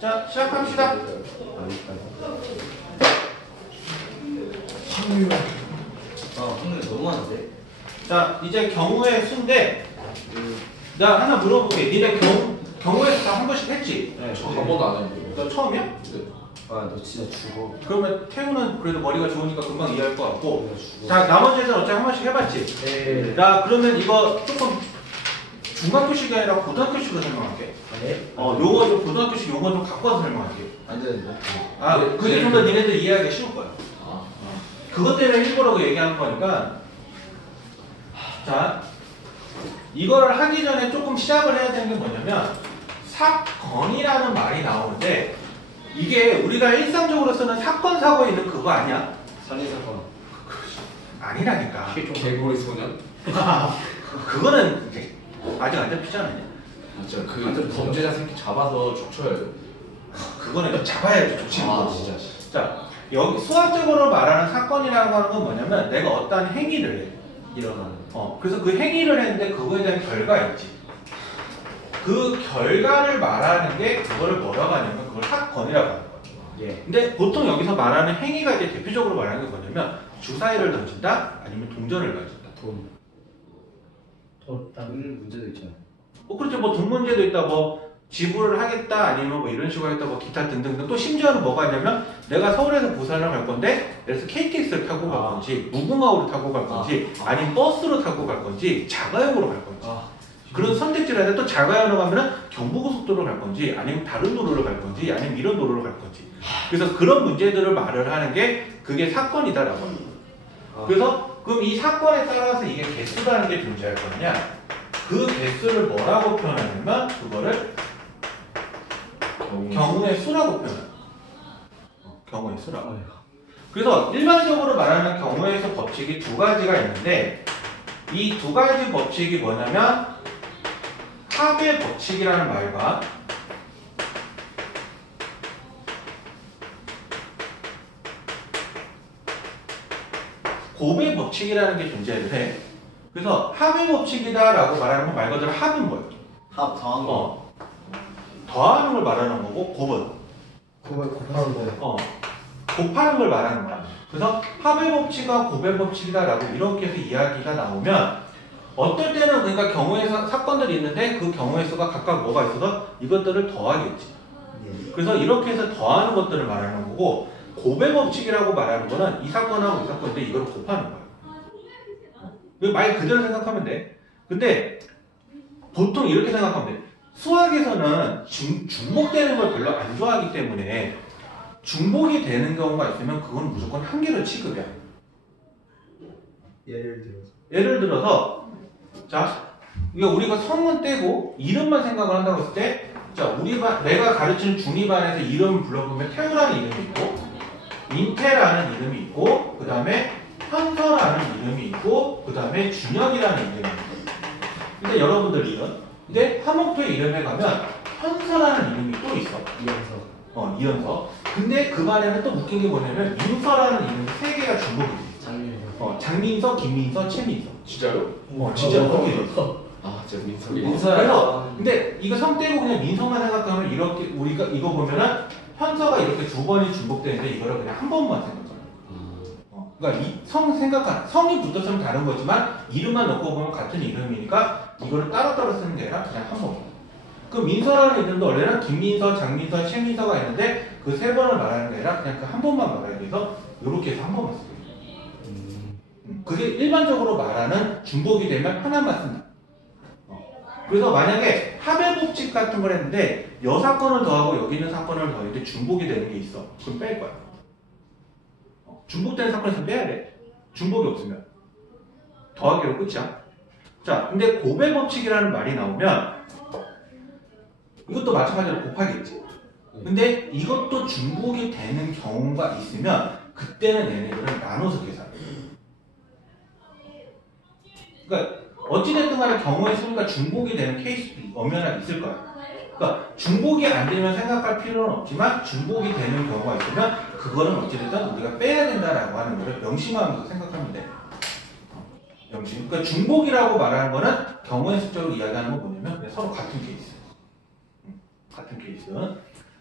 자, 시작합시다. 확률이 너무 많은데? 자, 이제 경우의 수인데, 나 하나 물어볼게. 니네 경우의 수 다 한 번씩 했지? 네, 저 한 번도 안 했는데. 너 처음이야? 아, 너 진짜 죽어. 그러면 태우는 그래도 머리가 좋으니까 금방 이해할 것 같고. 죽어. 자, 나머지 애들 어차피 한 번씩 해봤지? 네. 자, 그러면 이거 조금 중학교식이 아니라 고등학교식으로 설명할게. 네? 요거 좀 고등학교식 요거 좀 갖고 와서 설명할게. 안 되는데? 아, 그게 좀 더 니네들 이해하기 쉬울 거야. 아, 그것 때문에 일부러 얘기하는 거니까. 자, 이거를 하기 전에 조금 시작을 해야 되는 게 뭐냐면 사건이라는 말이 나오는데 이게 우리가 일상적으로 쓰는 사건 사고에 있는 그거 아니야? 살인사건. 아니라니까. 개구리 소년? 그거는 이제 아직 안 잡히지 않았냐? 진짜 그 범죄자 새끼 잡아서 죽쳐야 돼. 그거는 잡아야지 좋지. 아, 진짜. 자, 여기 수학적으로 말하는 사건이라고 하는 건 뭐냐면 내가 어떠한 행위를 해. 일어나는. 그래서 그 행위를 했는데 그거에 대한 결과가 있지. 그 결과를 말하는 게 그거를 뭐라고 하냐면 그걸 사건이라고 하는 거야. 예. 근데 보통 여기서 말하는 행위가 이제 대표적으로 말하는 게 뭐냐면 주사위를 던진다 아니면 동전을 던진다. 돈. 문제도 있잖아. 그렇죠. 뭐 돈 문제도 있다, 뭐 지불을 하겠다 아니면 뭐 이런 식으로 하겠다, 뭐 기타 등등등. 또 심지어는 뭐가 있냐면 내가 서울에서 부산을 갈 건데 그래서 KTX를 타고 갈 건지 무궁화호를 타고 갈 건지 아니면 버스로 타고 갈 건지 자가용으로 갈 건지 그런 선택지를 하는데 또 자가용으로 가면은 경부고속도로로 갈 건지 아니면 다른 도로로 갈 건지 아니면 이런 도로로 갈 건지. 그래서 그런 문제들을 말을 하는 게 그게 사건이다라고 합니다. 그래서 그럼 이 사건에 따라서 이게 개수라는 게 존재할 거냐? 그 개수를 뭐라고 표현하냐면 그거를 경우의 수라고 표현해요. 경우의 수라고. 그래서 일반적으로 말하는 경우의 수 법칙이 두 가지가 있는데 이 두 가지 법칙이 뭐냐면 합의 법칙이라는 말과 곱의 법칙이라는 게 존재를 해. 그래서 합의 법칙이다라고 말하는 건 말 그대로 합은 뭐예요? 합 더한 거. 더하는 걸 말하는 거고 곱은 곱하는 거. 곱하는 걸 말하는 거야. 그래서 합의 법칙과 곱의 법칙이다라고 이렇게 해서 이야기가 나오면 어떨 때는 그러니까 경우의 사건들이 있는데 그 경우의 수가 각각 뭐가 있어서 이것들을 더하겠지. 그래서 이렇게 해서 더하는 것들을 말하는 거고 곱의 법칙이라고 말하는 거는 이 사건하고 이 사건인데 이걸 곱하는 거야. 말 그대로 생각하면 돼. 근데 보통 이렇게 생각하면 돼. 수학에서는 중복되는 걸 별로 안 좋아하기 때문에 중복이 되는 경우가 있으면 그건 무조건 한 개로 취급이야. 예를 들어서 자, 이거 우리가 성은 떼고 이름만 생각을 한다고 했을 때 자, 우리 반 내가 가르치는 중2반에서 이름을 불러보면 태우라는 이름이 있고 민태라는 이름이 있고 그 다음에 현서라는 이름이 있고 그 다음에 준혁이라는 이름이 있고 근데 여러분들 이름 근데 화목토의 이름에 가면 현서라는 이름이 또 있어. 이현서. 이현서. 근데 그 반에는 또 웃긴 게 뭐냐면 민서라는 이름이 세 개가 중복이지. 장민서, 김민서, 최민서. 진짜요? 진짜 거기 있어. 아, 진짜 민서. 그래서 근데 이거 성 떼고 그냥 민서만 생각하면 이렇게 우리가 이거 보면은 현서가 이렇게 두 번이 중복되는데 이거를 그냥 한 번만 생각하는 거야. 그러니까 이 성 생각하는 성이 붙었으면 다른 거지만 이름만 넣고 보면 같은 이름이니까 이거를 따로따로 쓰는 게 아니라 그냥 한 번. 그 민서라는 이름도 원래는 김민서, 장민서, 최민서가 있는데 그 세 번을 말하는 게 아니라 그냥 그 한 번만 말해야 돼서 이렇게 해서 한 번만 쓰게 돼. 그게 일반적으로 말하는 중복이 되면 하나만 쓴다. 그래서 만약에 합의 법칙 같은 걸 했는데 여 사건을 더하고 여기 있는 사건을 더했는데 중복이 되는 게 있어. 그럼 뺄 거야. 중복되는 사건에서 빼야 돼. 중복이 없으면. 더하기로 끝이야. 자, 근데 곱의 법칙이라는 말이 나오면 이것도 마찬가지로 곱하겠지. 근데 이것도 중복이 되는 경우가 있으면 그때는 얘네들은 나눠서 계산해. 그러니까 어찌됐든 간에 경우의 수가 중복이 되는 케이스도 엄연히 있을 거야. 그러니까 중복이 안 되면 생각할 필요는 없지만 중복이 되는 경우가 있으면 그거는 어찌됐든 우리가 빼야 된다라고 하는 거를 명심하면서 생각하면 돼. 명심. 그러니까 중복이라고 말하는 거는 경우의 수적으로 이야기하는 건 뭐냐면 서로 같은 케이스. 같은 케이스.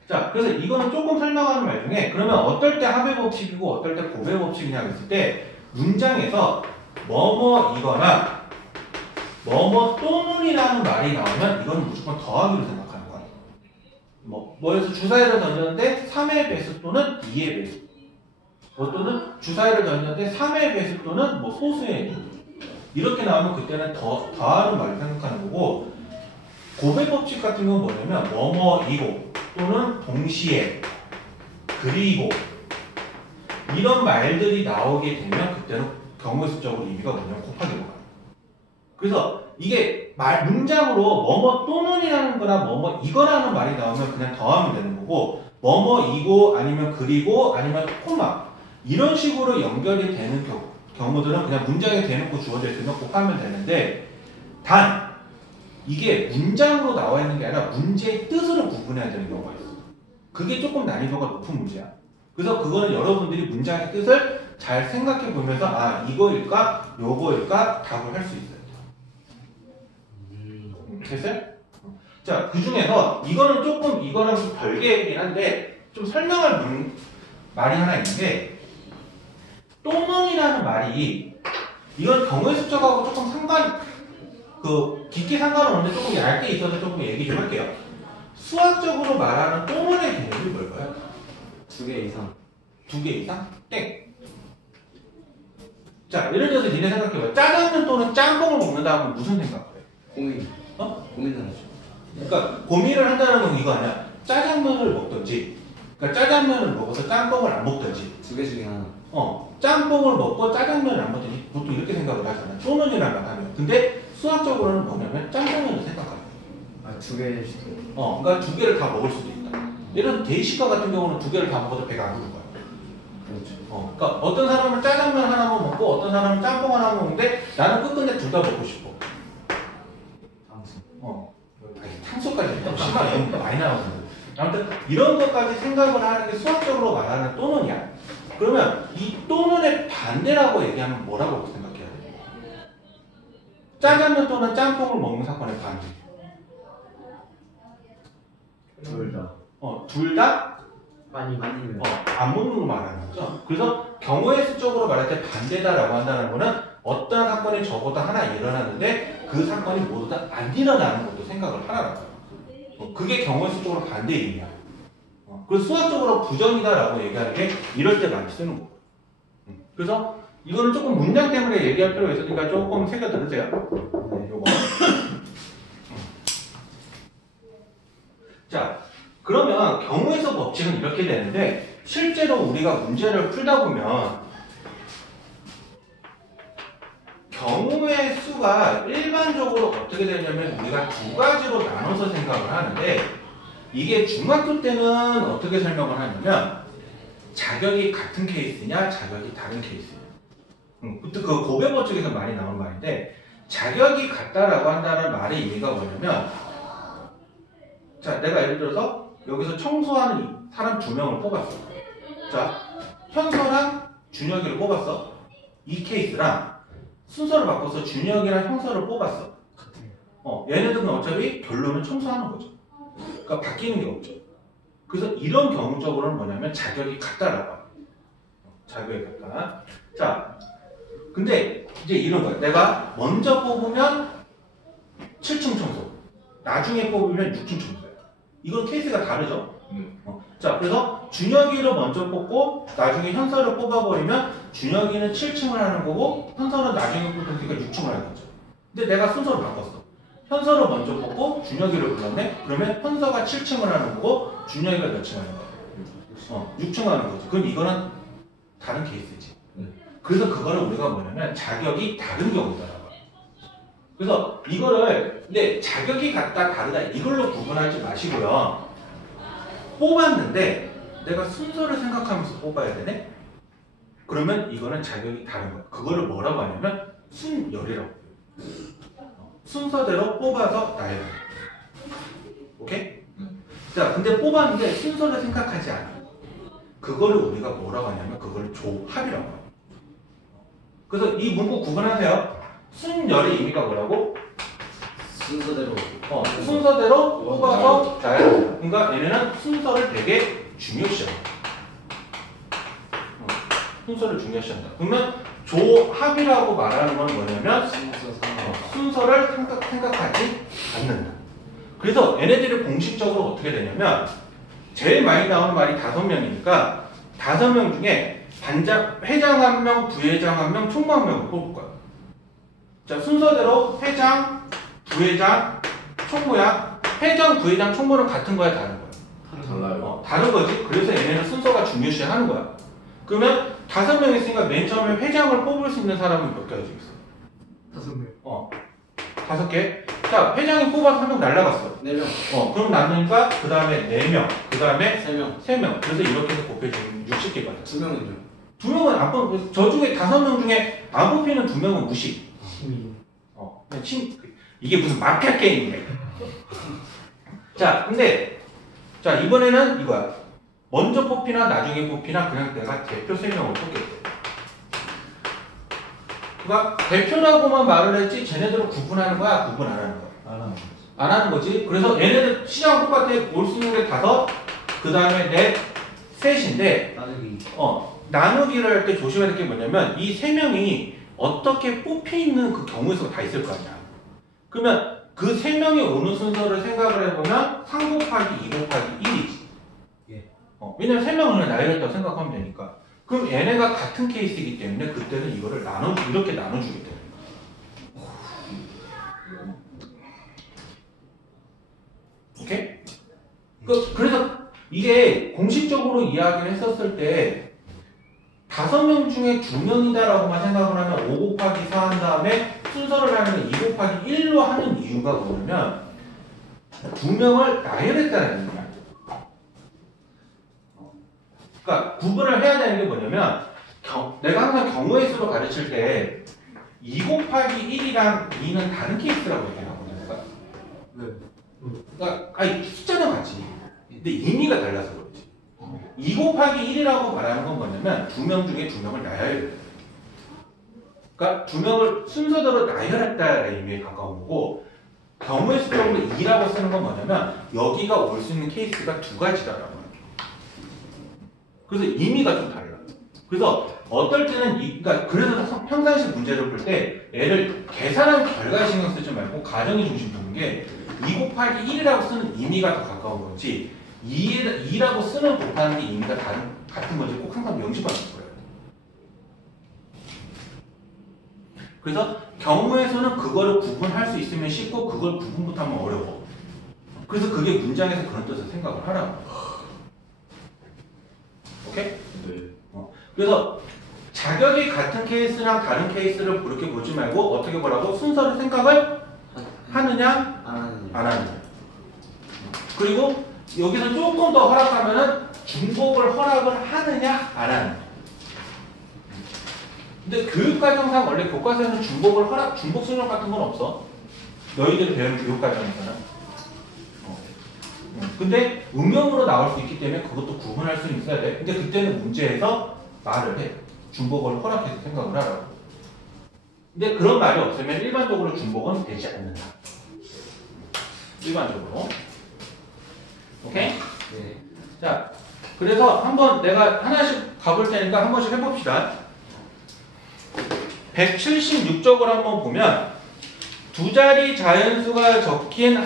자, 그래서 이거는 조금 설명하는 말 중에 그러면 어떨 때 합의 법칙이고 어떨 때 고배 법칙이냐 했을 때 문장에서 뭐뭐이거나 뭐뭐 또는이라는 말이 나오면 이거는 무조건 더하기로 생각하는 거야. 뭐에서 주사위를 던졌는데 3의 배수 또는 2의 배수. 또는 주사위를 던졌는데 3의 배수 또는 소수의 수. 이렇게 나오면 그때는 더하는 말을 생각하는 거고 고배 법칙 같은 경우는 뭐냐면 뭐뭐이고 또는 동시에 그리고 이런 말들이 나오게 되면 그때는 경우의수적으로 의미가 뭐냐면 곱하기로 가요. 그래서 이게 문장으로 뭐뭐 또는이라는 거나 뭐뭐 이거라는 말이 나오면 그냥 더하면 되는 거고 뭐뭐이고 아니면 그리고 아니면 코마 이런 식으로 연결이 되는 경우들은 그냥 문장에 대놓고 주어져 있으면 곱하면 되는데 단 이게 문장으로 나와 있는 게 아니라 문제의 뜻으로 구분해야 되는 경우가 있어. 그게 조금 난이도가 높은 문제야. 그래서 그거는 여러분들이 문장의 뜻을 잘 생각해 보면서 아 이거일까 요거일까 답을 할 수 있어요. 됐어요? 자, 그 중에서 이거는 조금 이거랑 좀 별개이긴 한데 좀 설명할 말이 하나 있는 게 또는이라는 말이 이건 경우의 수적하고 조금 깊게 상관은 없는데 조금 얇게 있어서 조금 얘기 좀 할게요. 수학적으로 말하는 또는의 개념이 뭘까요? 2개 이상. 2개 이상? 땡. 자, 예를 들어서 니네 생각해봐요. 짜장면 또는 짬뽕을 먹는다 하면 무슨 생각을 해요? 고민. 고민을 하죠. 그러니까 고민을 한다는 건 이거 아니야. 짜장면을 먹든지 그러니까 짜장면을 먹어서 짬뽕을 안 먹든지 2개 중에 하나. 짬뽕을 먹고 짜장면을 안 먹든지 보통 이렇게 생각을 하잖아. 또는이라는 말 하면. 근데 수학적으로는 뭐냐면 짬뽕면을 생각하는 거야. 2개일 수도 있고. 그러니까 2개를 다 먹을 수도 있다. 예를 들어 대시가 같은 경우는 2개를 다 먹어도 배가 안 부를 거야. 그렇죠. 그러니까 어떤 사람은 짜장면 하나만 먹고 어떤 사람은 짬뽕 하나만 먹는데 나는 끝끝내 둘 다 먹고 싶어. 탕수까지 너무 심하게 너무 많이 나오거든. 아무튼 이런 것까지 생각을 하는 게 수학적으로 말하는 또는이야. 그러면 이 또는의 반대라고 얘기하면 뭐라고 생각해야 돼? 짜장면 또는 짬뽕을 먹는 사건의 반대. 둘 다. 둘 다? 아니면. 안 먹는 거 말하는 거죠. 그래서 경우의 수적으로 말할 때 반대다라고 한다는 거는 어떤 사건이 적어도 하나 일어나는데 그 사건이 모두 다 안 일어나는 것도 생각을 하라는 거예요. 그게 경우의 수적으로 반대의 의미야. 그래서 수학적으로 부정이다라고 얘기하는 게 이럴 때 많이 쓰는 거고. 그래서 이거는 조금 문장 때문에 얘기할 필요가 있으니까 조금 새겨 들으세요. 요거. 자, 그러면 경우에서 법칙은 이렇게 되는데 실제로 우리가 문제를 풀다 보면 경우의 수가 일반적으로 어떻게 되냐면 우리가 2가지로 나눠서 생각을 하는데 이게 중학교 때는 어떻게 설명을 하냐면 자격이 같은 케이스냐 자격이 다른 케이스냐. 그 고배 법칙에서 많이 나온 말인데 자격이 같다라고 한다는 말의 의미가 뭐냐면 자, 내가 예를 들어서 여기서 청소하는 사람 2명을 뽑았어. 자, 현서랑 준혁이를 뽑았어. 이 케이스랑 순서를 바꿔서 준혁이랑 형서를 뽑았어. 얘네들은 어차피 결론은 청소하는 거죠. 그러니까 바뀌는 게 없죠. 그래서 이런 경우적으로는 뭐냐면 자격이 같다라고 해요. 자격이 같다. 자, 근데 이제 이런 거야. 내가 먼저 뽑으면 7층 청소, 나중에 뽑으면 6층 청소야. 이건 케이스가 다르죠. 자, 그래서 준혁이를 먼저 뽑고 나중에 현서를 뽑아버리면 준혁이는 7층을 하는 거고 현서는 나중에 뽑으니까 6층을 하는 거죠. 근데 내가 순서를 바꿨어. 현서를 먼저 뽑고 준혁이를 불렀네? 그러면 현서가 7층을 하는 거고 준혁이가 몇 층 하는 거야? 6층 하는 거지. 그럼 이거는 다른 케이스지. 그래서 그거를 우리가 뭐냐면 자격이 다른 경우다라고. 그래서 이거를 근데 자격이 같다 다르다 이걸로 구분하지 마시고요. 뽑았는데 내가 순서를 생각하면서 뽑아야 되네? 그러면 이거는 자격이 다른 거야. 그거를 뭐라고 하냐면 순열이라고 해요. 순서대로 뽑아서 나열해. 오케이? 자, 근데 뽑았는데 순서를 생각하지 않아. 그거를 우리가 뭐라고 하냐면 그거를 조합이라고 해요. 그래서 이 문구 구분하세요. 순열의 의미가 뭐라고? 순서대로. 순서대로 뽑아서 나열해요. 그러니까 얘네는 순서를 되게 중요시한다. 순서를 중요시한다. 그러면 조합이라고 말하는 건 뭐냐면 순서를 생각하지 않는다. 그래서 얘네들이 공식적으로 어떻게 되냐면 제일 많이 나오는 말이 5명이니까 5명 중에 회장 1명, 부회장 1명, 총무 1명을 뽑을 거야. 자, 순서대로 회장, 부회장, 총무야. 회장, 부회장, 총무는 같은 거야, 다른 거야? 달라요. 다른 거지. 그래서 얘네는 순서가 중요시 하는 거야. 그러면 5명 있으니까 맨 처음에 회장을 뽑을 수 있는 사람은 몇 개가 있어? 5명. 5개. 자, 회장이 뽑아서 1명 날라갔어. 4명. 그럼 나누니까 그 다음에 4명, 그 다음에 3명. 3명. 그래서 이렇게 해서 곱해지면 60개가 돼. 2명은요? 2명은 안 뽑, 저 중에 5명 중에 안 뽑히는 2명은 무시. 시민. 그냥 이게 무슨 마피아 게임이네. 자, 근데, 자, 이번에는 이거야. 먼저 뽑히나 나중에 뽑히나 그냥 내가 대표 3명을 뽑겠대. 그러니까 대표라고만 말을 했지 쟤네들은 구분하는 거야, 구분 안 하는 거야? 안 하는 거지. 그래서 얘네들 시장 똑같아. 올 수 있는 게 5, 그 다음에 4, 셋인데 나누기. 나누기를 할 때 조심해야 될 게 뭐냐면 이 3명이 어떻게 뽑혀 있는 그 경우의 수가 다 있을 거 아니야. 그러면 그 3명이 오는 순서를 생각을 해보면 3 곱하기 2 곱하기 1이지. 예. 왜냐면 3명을 나열했다고 생각하면 되니까. 그럼 얘네가 같은 케이스이기 때문에 그때는 이거를 이렇게 나눠주게 돼요. 오케이? 그래서 이게 공식적으로 이야기를 했었을 때 5명 중에 2명이다라고만 생각을 하면 5 곱하기 4 한 다음에 순서를 하면 2 곱하기 1로 하는 이유가 뭐냐면 2명을 나열했다는 얘기야. 그러니까 구분을 해야 되는 게 뭐냐면 내가 항상 경우의 수로 가르칠 때 2 곱하기 1이랑 2는 다른 케이스라고 얘기하거든요. 내가. 네. 그러니까 아니 숫자는 같지. 근데 의미가 달라서 그렇지. 2 곱하기 1이라고 말하는 건 뭐냐면 2명 중에 2명을 나열해야 돼. 그러니까 2명을 순서대로 나열했다는 의미에 가까운 거고 경우의 수적으로 2라고 쓰는 건 뭐냐면 여기가 올 수 있는 케이스가 2가지다라고. 그래서 의미가 좀 달라. 그래서 어떨 때는 그러니까 그래서 평상시 문제를 풀 때 얘를 계산한 결과에 신경 쓰지 말고 가정이 중심 두는 게 2 곱하기 1이라고 쓰는 의미가 더 가까운 거지 2라고 쓰는 곱하는 게 의미가 같은 거지 꼭 항상 명시만 할 거예요. 그래서 경우에서는 그거를 구분할 수 있으면 쉽고 그걸 구분 못하면 어려워. 그래서 그게 문장에서 그런 뜻을 생각을 하라고. 오케이? 네. 그래서 자격이 같은 케이스랑 다른 케이스를 그렇게 보지 말고 어떻게 보라고? 순서를 생각을 하느냐 안 안 하느냐. 그리고 여기서 조금 더 허락하면은 중복을 허락을 하느냐 안 하느냐. 근데 교육과정상 원래 교과서에는 중복 수능 같은 건 없어. 너희들이 배우는 교육과정에서는. 근데 응용으로 나올 수 있기 때문에 그것도 구분할 수는 있어야 돼. 근데 그때는 문제에서 말을 해. 중복을 허락해서 생각을 하라고. 근데 그런 말이 없으면 일반적으로 중복은 되지 않는다. 일반적으로. 오케이? 네. 자, 그래서 한번 내가 하나씩 가볼 테니까 한 번씩 해봅시다. 176쪽을 한번 보면 두 자리 자연수가 적힌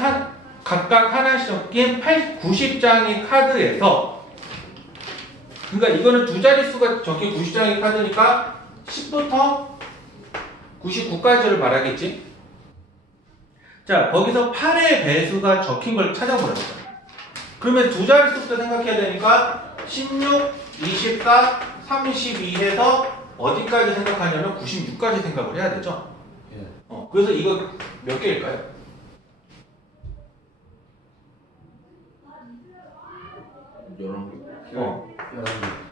각각 하나씩 적힌 90장의 카드에서 그러니까 이거는 두 자릿수가 적힌 90장의 카드니까 10부터 99까지를 말하겠지. 자, 거기서 8의 배수가 적힌 걸 찾아보라고. 그러면 두 자릿수부터 생각해야 되니까 16, 24, 32 해서 어디까지 생각하냐면 96까지 생각을 해야 되죠. 예. 그래서 이거 몇 개일까요? 11개.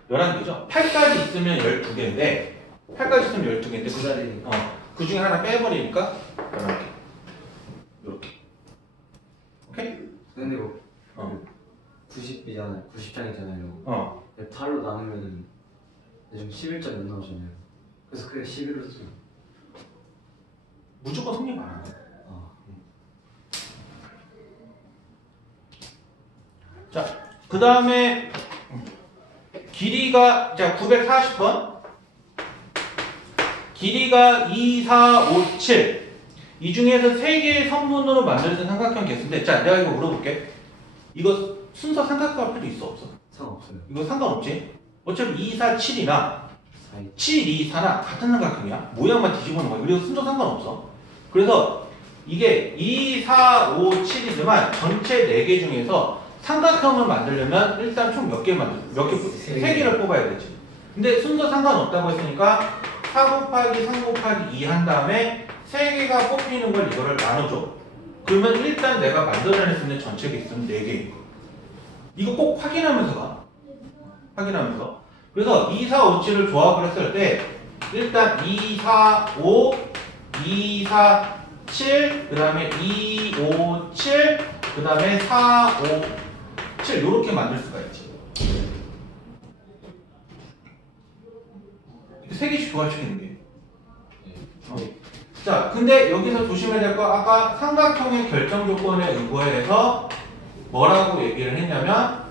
11개죠. 8까지 있으면 12개인데 8까지 있으면 12개인데 두 자리니까. 그 중에 하나 빼버리니까 11개. 이렇게. 오케이? 근데 뭐 어. 90이잖아요. 90장이잖아요. 8로 나누면은 지금 11장 몇 나오잖아요. 그래서 그게 11로 쓰요. 무조건 성립 안 하는 거야. 자, 그 다음에 길이가 자 940번 길이가 2, 4, 5, 7 이 중에서 3개의 선분으로 만들어진 삼각형 개수인데 자 내가 이거 물어볼게. 이거 순서 삼각형할 필요 있어 없어? 상관없어요. 이거 상관없지? 어차피 2, 4, 7이나 사이. 7, 2, 4나 같은 삼각형이야. 모양만 뒤집어 놓은 거야. 그래서 순서 상관없어. 그래서 이게 2, 4, 5, 7이지만 전체 4개 중에서 삼각형을 만들려면 일단 총 몇 개 몇 개, 세 3개를 뽑아야 되지. 근데 순서 상관없다고 했으니까 4 곱하기 3 곱하기 2 한 다음에 3개가 뽑히는 걸 이거를 나눠줘. 그러면 일단 내가 만들어낼 수 있는 전체 개수는 4개인 거. 이거 꼭 확인하면서 가. 확인하면서. 그래서 2, 4, 5, 7을 조합을 했을 때 일단 2, 4, 5, 2, 4, 7, 그 다음에 2, 5, 7, 그 다음에 4, 5, 7 이렇게 만들 수가 있지. 3개씩 조합시키는 게. 자, 근데 여기서 조심해야 될 거 아까 삼각형의 결정 조건에 의거해서 뭐라고 얘기를 했냐면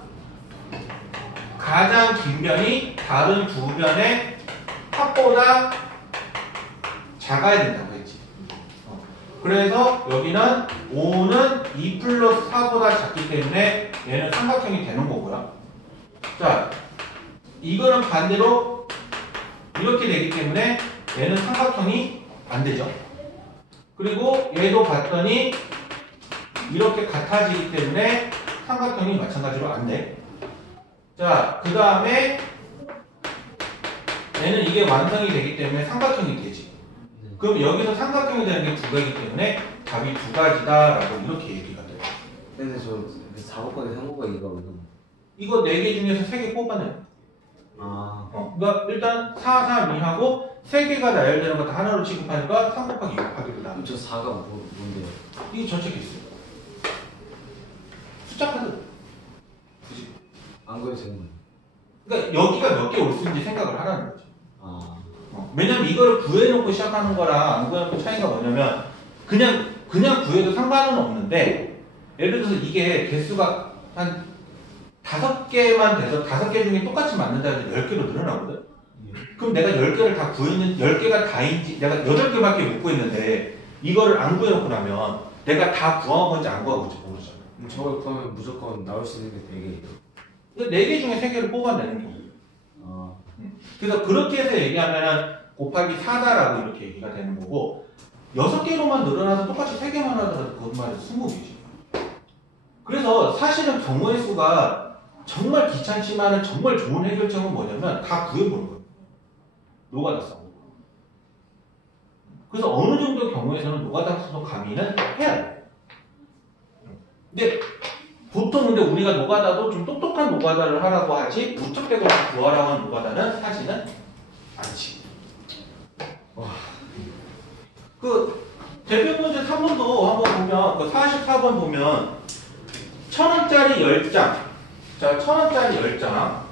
가장 긴 변이 다른 두 변의 합보다 작아야 된다고 했지. 그래서 여기는 5는 2 플러스 4보다 작기 때문에 얘는 삼각형이 되는 거고요. 자, 이거는 반대로 이렇게 되기 때문에 얘는 삼각형이 안 되죠. 그리고 얘도 봤더니 이렇게 같아지기 때문에 삼각형이 마찬가지로 안 돼. 자, 그 다음에 얘는 이게 완성이 되기 때문에 삼각형이 되지. 그럼 여기서 삼각형이 되는 게 두 개이기 때문에 답이 두 가지다라고 이렇게 얘기가 돼요. 근데 저 4 곱하기 3 곱하기 2가 이거 4개 중에서 3개 뽑아내. 그러니까 일단 4, 3, 2하고 3개가 나열되는 거 다 하나로 취급하니까 3 곱하기 2 곱하기 그 다음. 저 4가 뭔데요? 이게 전체 개수. 숫자 카드. 굳이. 안 구해도 되는 거예요? 그러니까 여기가 몇 개 올 수 있는지 생각을 하라는 거지. 왜냐면 이거를 구해놓고 시작하는 거랑 안 구해놓고 차이가 뭐냐면 그냥 구해도 상관은 없는데 예를 들어서 이게 개수가 한 5개만 돼서 5개 중에 똑같이 맞는다 해도 10개로 늘어나거든? 그럼 내가 10개를 다 구했는 10개가 다인지 내가 8개밖에 못 구했는데 이거를 안 구해놓고 나면 내가 다 구한 건지 안 구한 건지 모르잖아. 저걸 구하면 무조건 나올 수 있는 게 4개예요. 4개 중에 3개를 뽑아내는 경우. 그래서 그렇게 해서 얘기하면은 곱하기 4다라고 이렇게 얘기가 되는 거고 6개로만 늘어나서 똑같이 3개만 하더라도 그것만 해도 20개지. 그래서 사실은 경우의 수가 정말 귀찮지만 정말 좋은 해결책은 뭐냐면 다 구해보는 거예요. 노가다 싸고. 그래서 어느 정도 경우에서는 노가다 써서 가미는 해야 돼. 근데 보통 근데 우리가 노가다도 좀 똑똑한 노가다를 하라고 하지 무턱대고 구하라고 하는 노가다는 사실은 않지. 그 대표 문제 3번도 한번 보면 그 44번 보면 1,000원짜리 10장 자 1,000원짜리 10장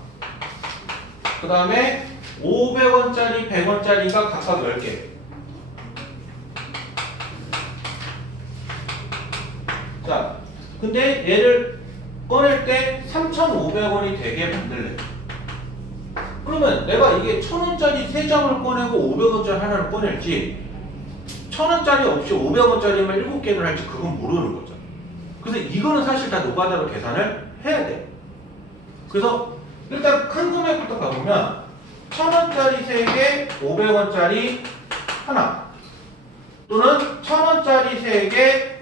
그 다음에 500원짜리 100원짜리가 각각 10개 자 근데 얘를 꺼낼 때 3,500원이 되게 만들래. 그러면 내가 이게 1,000원짜리 3장을 꺼내고 500원짜리 하나를 꺼낼지 1,000원짜리 없이 500원짜리만 7개를 할지 그건 모르는 거죠. 그래서 이거는 사실 다 노가다로 계산을 해야 돼. 그래서 일단 큰 금액부터 가보면 1,000원짜리 3개, 500원짜리 하나 또는 1,000원짜리 3개,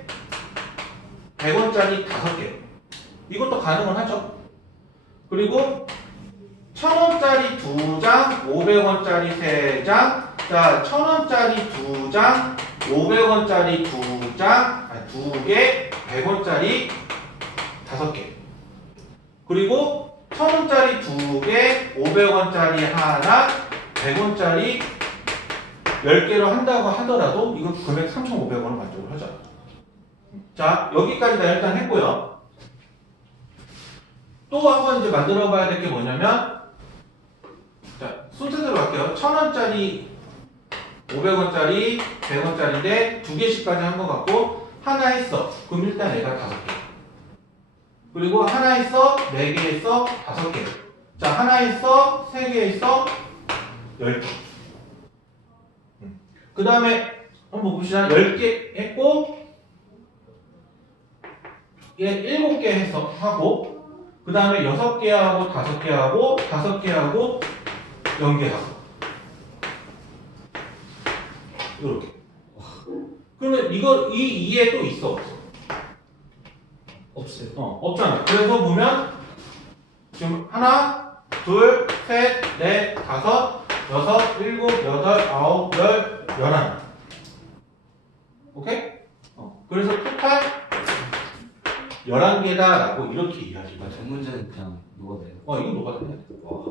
100원짜리 5개 이것도 가능은 하죠. 그리고 1,000원짜리 2장, 500원짜리 3장 자 1,000원짜리 2장, 500원짜리 2장, 2개, 100원짜리 5개 그리고 1,000원짜리 2개, 500원짜리 하나, 100원짜리 10개로 한다고 하더라도 이건 금액 3,500원을 만족을 하죠. 자 여기까지 다 일단 했고요. 또 한 번 이제 만들어 봐야 될 게 뭐냐면 자 순서대로 갈게요. 1,000원짜리 500원짜리 100원짜리인데 2개씩까지 한 것 같고 하나 했어. 그럼 일단 얘가 5개 그리고 하나에 써, 4개에 써, 5개. 자, 하나에 써, 3개에 써, 10개. 그 다음에 한번 봅시다. 10개 했고 얘 7개 해서 하고 그 다음에 6개 하고 5개 하고 5개 하고 0개 하고 이렇게. 그러면 이 2에 또 있어 없어? 없어요. 없잖아. 그래서 보면 지금 하나, 둘, 셋, 넷, 다섯, 여섯, 일곱, 여덟, 아홉, 열, 11. 오케이? 그래서 토탈 11개다라고 이렇게 이야기가 돼. 전문제는 그냥 녹아내요. 이거 뭐가 되냐?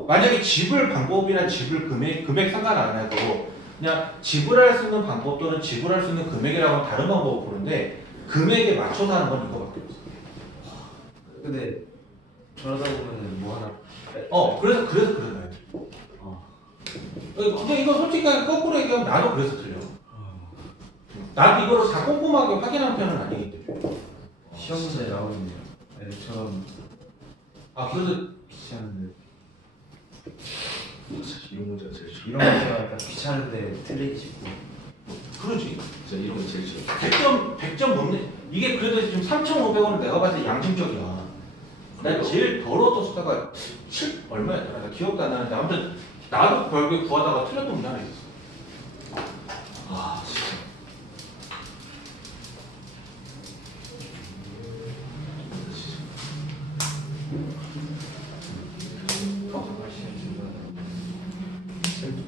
만약에 지불 방법이나 지불 금액 상관 안 해도 그냥 지불할 수 있는 방법 또는 지불할 수 있는 금액이라고 하면 다른 방법을 보는데 금액에 맞춰서 하는 건 이거밖에 없어. 근데 그러다 보면은 뭐 하나 그래서 그러는 거야. 근데 이거 솔직히 거꾸로 얘기하면 나도 그래서 틀려. 나도 이거를 다 꼼꼼하게 확인하는 편은 아니기 때문에. 시험 문제 나오겠네요. 저런 그래서 귀찮은데 이런 문제가 제일 싫어. 이런 문제가 약간 귀찮은데 틀리기 쉽고. 그러지. 진짜 이런 거 제일 싫어. 100점 못 내. 이게 그래도 지금 3,500원은 내가 봤을 때 양심적이야. 난 제일 더러웠던 숫자가 7 얼마였더라? 나 기억도 안 나는데 아무튼 나도 결국에 구하다가 틀렸던 문제 하나 있었어. 진짜.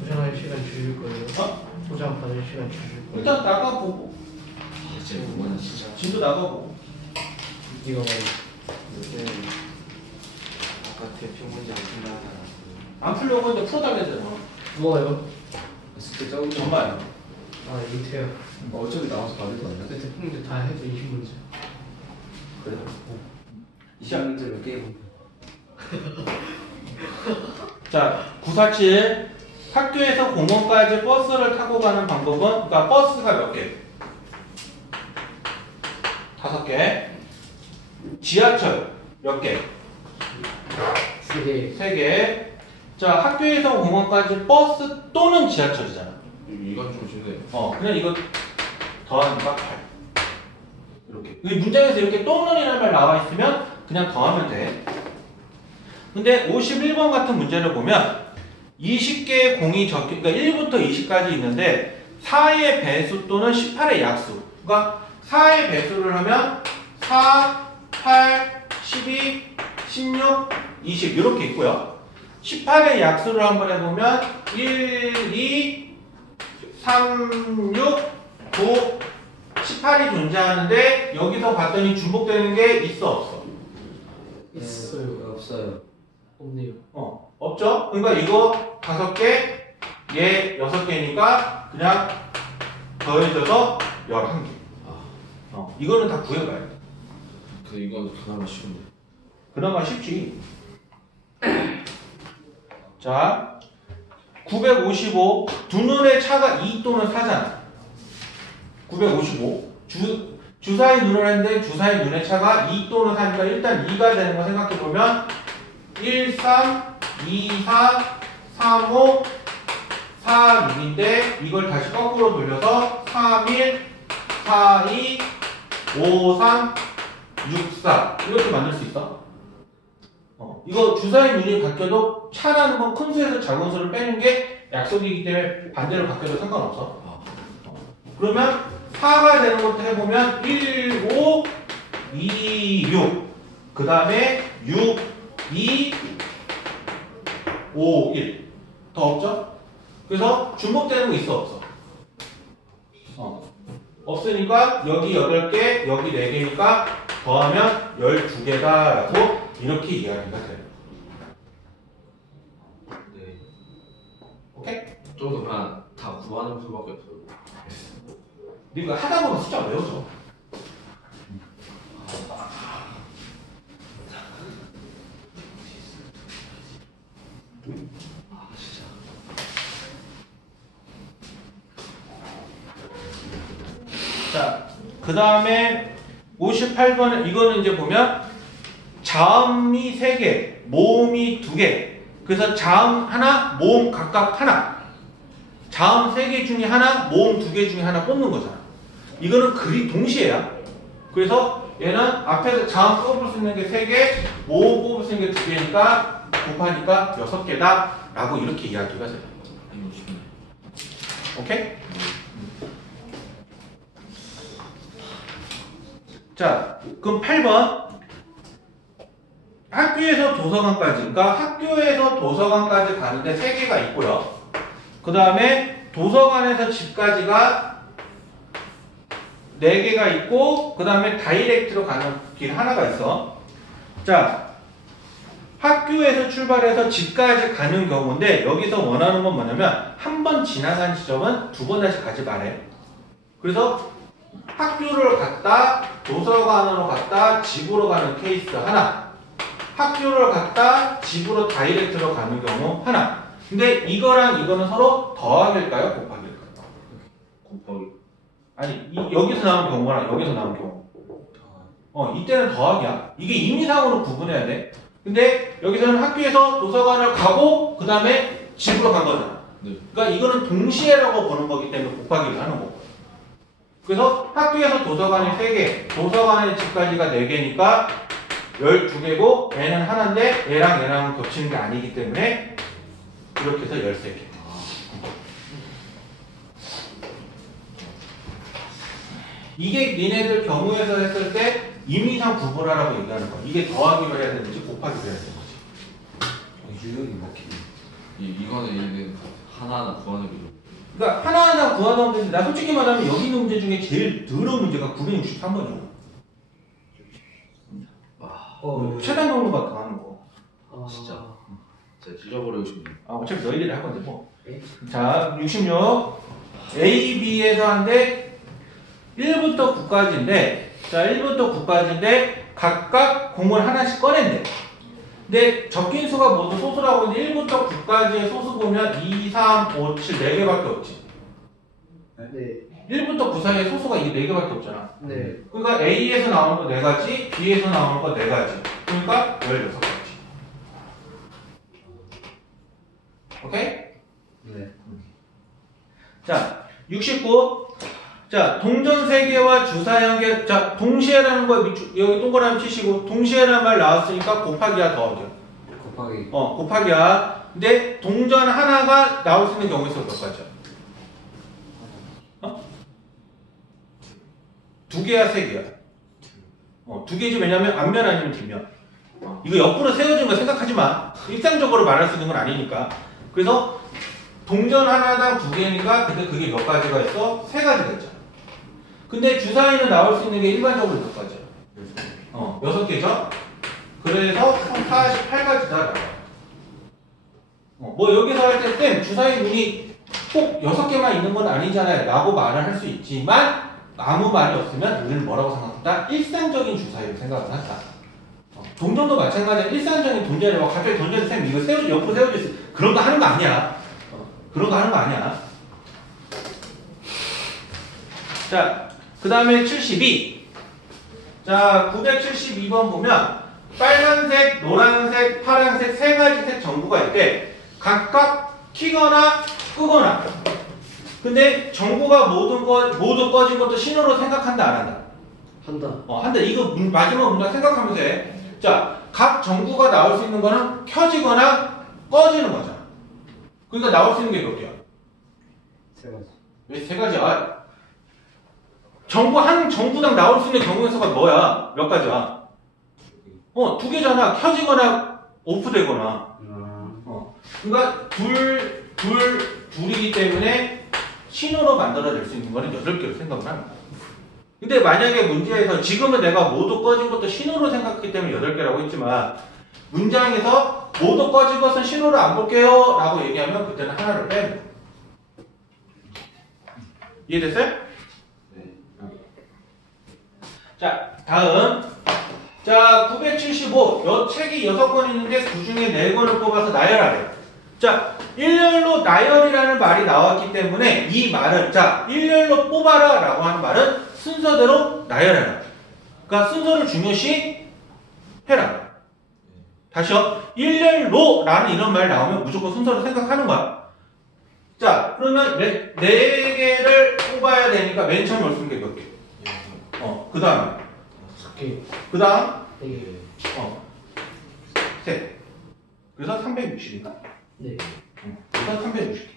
도전할 시간 주실 거예요? 도전 받을 시간 주실 거예요? 일단 나가보고 제일 궁금한 진짜. 진도 나가보고 이거 요새 아파트에 평문제 안 끝나잖아. 안 풀려고 했는데 풀어달래잖아. 뭐가요? 진짜 적은 거. 정말. 이태요. 어차피 나와서 받을 거 아니야? 그때 평균 다 해도 20문제. 그래? 시험 문제로 게임. 자, 947 학교에서 공원까지 버스를 타고 가는 방법은 그러니까 버스가 몇 개? 5개. 지하철 몇 개? 3개. 3개. 자, 학교에서 공원까지 버스 또는 지하철이잖아. 이건 좀 쉽네. 그냥 이거 더하니까 8. 이렇게. 이 문장에서 이렇게 또는이라는 말 나와 있으면 그냥 더하면 돼. 근데 51번 같은 문제를 보면 20개의 공이 그러니까 1부터 20까지 있는데 4의 배수 또는 18의 약수. 그러니까 4의 배수를 하면 4, 8, 12, 16, 20 이렇게 있고요. 18의 약수를 한번 해보면 1, 2, 3, 6, 9, 18이 존재하는데 여기서 봤더니 중복되는 게 있어 없어? 있어요. 없어요. 없네요. 없죠? 그러니까 이거 5개, 얘 6개니까 그냥 더해져서 11개. 이거는 다 구해봐야 돼. 이건 그나마 쉬운데. 그나마 쉽지. 자, 955. 두 눈의 차가 2 또는 4잖아. 955. 주사위 눈을 했는데 주사위 눈의 차가 2 또는 4니까 일단 2가 되는 거 생각해보면 1, 3, 2, 4, 3, 5, 4, 6인데 이걸 다시 거꾸로 돌려서 3, 1, 4, 2, 5, 3, 6, 4 이렇게 만들 수 있어. 이거 주사위 눈이 바뀌어도 차라는 건 큰 수에서 작은 수를 빼는 게 약속이기 때문에 반대로 바뀌어도 상관없어. 그러면 4가 되는 것도 해보면 1, 5, 2, 6. 그 다음에 6, 2, 5, 1. 더 없죠? 그래서 중복되는 거 있어 없어? 없으니까 여기 8개, 여기 4개니까 더하면 12개다라고 이렇게 이야기가 돼요. 네. 오케이? 저도 그냥 다 구하는 수밖에 없어요. 네가 하다 보면 숫자 외워져. 진짜. 자, 그 다음에 58번에 이거는 이제 보면 자음이 3개, 모음이 2개. 그래서 자음 하나, 모음 각각 하나. 자음 3개 중에 하나, 모음 2개 중에 하나 뽑는 거잖아. 이거는 글이 동시에야. 그래서 얘는 앞에서 자음 뽑을 수 있는 게 3개, 모음 뽑을 수 있는 게 2개니까 곱하니까 6개다 라고 이렇게 이야기가 돼요. 오케이? 자, 그럼 8번. 학교에서 도서관까지. 그러니까 학교에서 도서관까지 가는데 3개가 있고요. 그 다음에 도서관에서 집까지가 4개가 있고, 그 다음에 다이렉트로 가는 길 하나가 있어. 자, 학교에서 출발해서 집까지 가는 경우인데, 여기서 원하는 건 뭐냐면, 한 번 지나간 지점은 2번 다시 가지 말아요. 그래서 학교를 갔다, 도서관으로 갔다, 집으로 가는 케이스 하나. 학교를 갔다, 집으로 다이렉트로 가는 경우 하나. 근데 이거랑 이거는 서로 더하기일까요? 곱하기일까요? 곱하기. 아니, 여기서 나온 경우랑 여기서 나온 경우. 이때는 더하기야. 이게 임의상으로 구분해야 돼. 근데 여기서는 학교에서 도서관을 가고 그 다음에 집으로 간 거잖아. 네. 그러니까 이거는 동시에라고 보는 거기 때문에 곱하기를 하는 거고. 그래서 학교에서 도서관이 3개, 도서관에 집까지가 4개니까 12개고 얘는 하나인데 얘랑 겹치는 게 아니기 때문에 이렇게 해서 13개. 이게 니네들 경우에서 했을 때 임의상 구분하라고 얘기하는 거야. 이게 더하기를 해야 되는지 곱하기를 해야 되는 거지. 유형이 먹히네. 이거는 하나하나 구하는 게 좀. 그러니까 하나하나 구하던 문제, 나 솔직히 말하면 여기 있는 문제 중에 제일 더러운 문제가 963번이야. 최단 경로가 더하는 거. 진짜. 진짜 찢어버리고 싶네. 어차피 너희들이 할 건데 뭐. 네. 자, 66. A, B에서 한데 1부터 9까지인데, 자, 1부터 9까지인데 각각 공을 하나씩 꺼낸대. 근데 적힌 수가 모두 소수라고 하는데 1부터 9까지의 소수 보면 2, 3, 5, 7, 4개밖에 없지. 네. 1부터 9 사이에 소수가 이게 4개밖에 없잖아. 네. 그러니까 A에서 나오는 거 4가지, B에서 나오는 거 4가지. 그러니까 16가지. 오케이? 네. 자, 69. 자, 동전 3개와 주사 연계. 자, 동시에라는 거 여기 동그라미 치시고, 동시에라는 말 나왔으니까 곱하기야 더하기야. 곱하기. 곱하기야. 근데 동전 하나가 나올 수 있는 경우에 있어 몇 가지야? 2개야, 3개야? 2개지. 왜냐면 앞면 아니면 뒷면. 이거 옆으로 세워진 거 생각하지 마. 일상적으로 말할 수 있는 건 아니니까. 그래서 동전 하나당 2개니까 근데 그게 몇 가지가 있어? 3가지가 있잖아. 근데 주사위는 나올 수 있는 게 일반적으로 몇 가지야? 6개죠? 그래서 총 48가지다. 뭐 여기서 할 때 쌤 주사위 문이 꼭 6개만 있는 건 아니잖아요 라고 말을 할 수 있지만 아무 말이 없으면 우리는 뭐라고 생각한다? 일상적인 주사위를 생각을 한다. 동전도 마찬가지야. 일상적인 돈자리 막 갑자기 돈자리 쌤 이거 옆으로 세워져 있어. 그런 거 하는 거 아니야. 그런 거 하는 거 아니야. 자, 그 다음에 72. 자, 972번 보면 빨간색, 노란색, 파란색 3가지 색 전구가 있대. 각각 키거나 끄거나. 근데 전구가 모두 꺼진 것도 신호로 생각한다, 안 한다? 한다. 한다. 이거 마지막 문장 생각하면서 해. 자, 각 전구가 나올 수 있는 거는 켜지거나 꺼지는 거잖아. 그러니까 나올 수 있는 게 몇 개야? 3가지. 왜 3가지야? 한 전구당 나올 수 있는 경우의 수가 뭐야? 몇 가지야? 2개잖아. 켜지거나 오프되거나. 그러니까 둘이기 때문에 신호로 만들어질 수 있는 거는 8개로 생각을 하는 거야. 근데 만약에 문제에서 지금은 내가 모두 꺼진 것도 신호로 생각했기 때문에 8개라고 했지만 문장에서 모두 꺼진 것은 신호를 안 볼게요 라고 얘기하면 그때는 하나를 빼는 거야. 이해됐어요? 네. 자, 다음. 자, 975. 책이 6권 있는데 그 중에 4권을 뽑아서 나열하래. 자, 일렬로 나열이라는 말이 나왔기 때문에 이 말은, 자, 일렬로 뽑아라 라고 하는 말은 순서대로 나열해라. 그러니까 순서를 중요시 해라. 다시요. 일렬로라는 이런 말이 나오면 무조건 순서를 생각하는 거야. 자, 그러면 네 개를 뽑아야 되니까 맨 처음에 올 수 있는 게 몇 개? 그 다음에. 그 다음? 셋. 그래서 360인가? 네. 그래서 360개.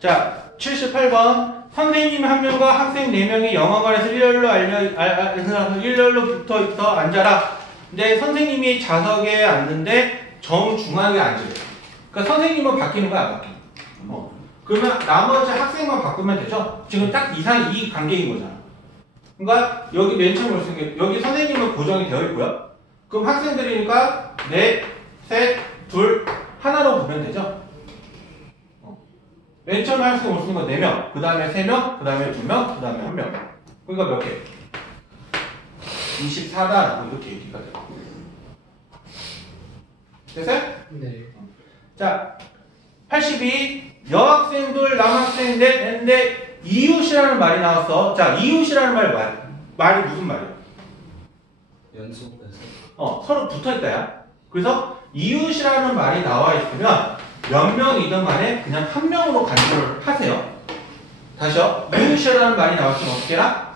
자, 78번. 선생님 한 명과 학생 4명이 영화관에서 일렬로 붙어 앉아라. 근데 선생님이 좌석에 앉는데 정중앙에 앉으래. 그러니까 선생님은 바뀌는 거야, 안 바뀌는 거야? 그러면 나머지 학생만 바꾸면 되죠? 지금 딱 이 관계인 거잖아. 그러니까 여기 맨 처음에 올 수 있는 게 여기 선생님은 고정이 되어 있고요. 그럼 학생들이니까 넷, 셋, 둘, 하나로 보면 되죠? 맨 처음에 학생 올 수 있는 건 4명, 그 다음에 3명, 그 다음에 2명, 그 다음에 1명. 그러니까 몇 개? 24다라고 이렇게 얘기가 돼요. 됐어요? 네. 자, 82. 여학생들, 남학생 넷 했는데 이웃이라는 말이 나왔어. 자, 이웃이라는 말이 무슨 말이야? 연속해서. 서로 붙어있다야. 그래서 이웃이라는 말이 나와 있으면 몇 명이든 간에 그냥 한 명으로 간주를 하세요. 다시요. 이웃이라는 말이 나왔으면 어떻게 해라?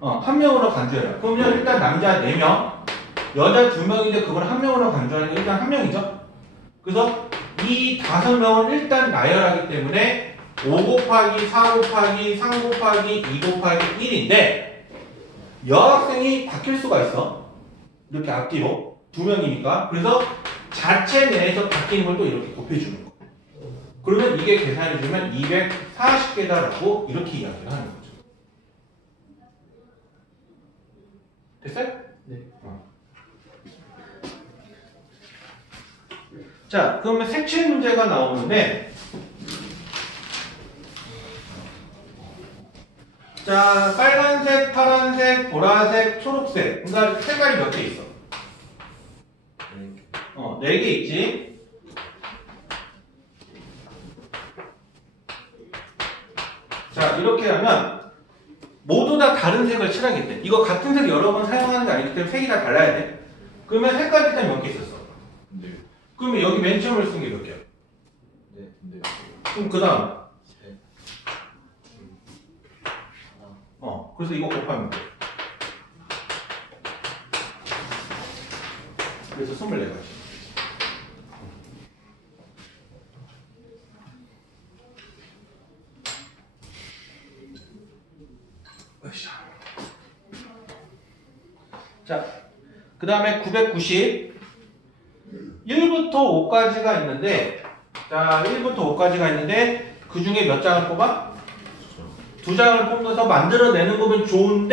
한 명으로 간주해요. 그러면 일단 남자 4명, 여자 2명인데 그걸 한 명으로 간주하니까 일단 한 명이죠. 그래서 이 5명을 일단 나열하기 때문에 5 곱하기 4 곱하기 3 곱하기 2 곱하기 1인데 여학생이 바뀔 수가 있어. 이렇게 앞뒤로 2명이니까. 그래서 자체 내에서 바뀌는 걸 또 이렇게 곱해주는 거. 그러면 이게 계산해주면 240개다라고 이렇게 이야기를 하는 거죠. 됐어요? 네. 자, 그러면 색칠 문제가 나오는데, 자, 빨간색, 파란색, 보라색, 초록색. 그러니까 색깔이 몇 개 있어? 4개 있지? 자, 이렇게 하면 모두 다 다른 색을 칠하겠대. 이거 같은 색 여러 번 사용하는 게 아니기 때문에 색이 다 달라야 돼. 그러면 색깔 일단 몇 개 있었어? 네. 그러면 여기 맨 처음에 쓴 게 몇 개야? 네. 그럼 그 다음. 셋. 그래서 이거 곱하면 돼. 그래서 24가지. 자, 그 다음에 990. 1부터 5까지가 있는데, 자, 1부터 5까지가 있는데, 그 중에 몇 장을 뽑아? 2장을 뽑아서 만들어내는 거면 좋은데,